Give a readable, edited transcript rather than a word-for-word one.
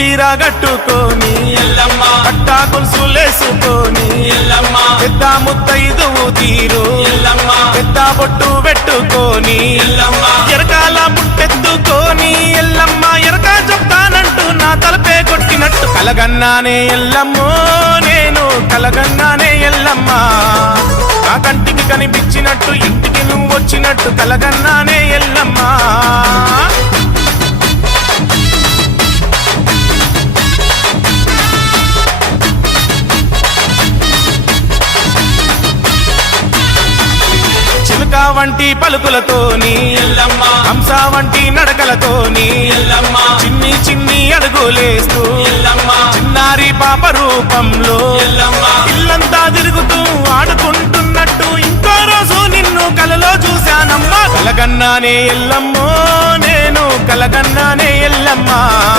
చీర కట్టుకొని ఎల్లమ్మ పట్టా గొలుసులేసుకొని ఎల్లమ్మ పెద్ద ముత్తైదువు తీరు ఎల్లమ్మ పెద్ద బొట్టు పెట్టుకొని ఎల్లమ్మ ఎరకాల ముట్టెత్తుకొని ఎల్లమ్మ ఎరక చెప్తానంటూ నా తలపే కొట్టినట్టు కలగన్నానే ఎల్లమ్మో నేను కలగన్నానే ఎల్లమ్మ నా కంటికి కనిపించినట్టు ఇంటికి నువ్వు వచ్చినట్టు కలగన్నానే ఎల్లమ్మ చిలుక వంటి పలుకులతోని ఎల్లమ్మ హంస వంటి నడకలతోని ఎల్లమ్మ చిన్ని చిన్ని అడుగులేస్తూ ఎల్లమ్మ చిన్నారి పాప రూపంలో ఎల్లమ్మ ఇల్లంతా తిరుగుతూ ఆడుకుంటున్నట్టు ఇంకో రోజు నిన్ను కలలో చూశానమ్మా కలగన్నానే ఎల్లమ్మో నేను కలగన్నానే ఎల్లమ్మ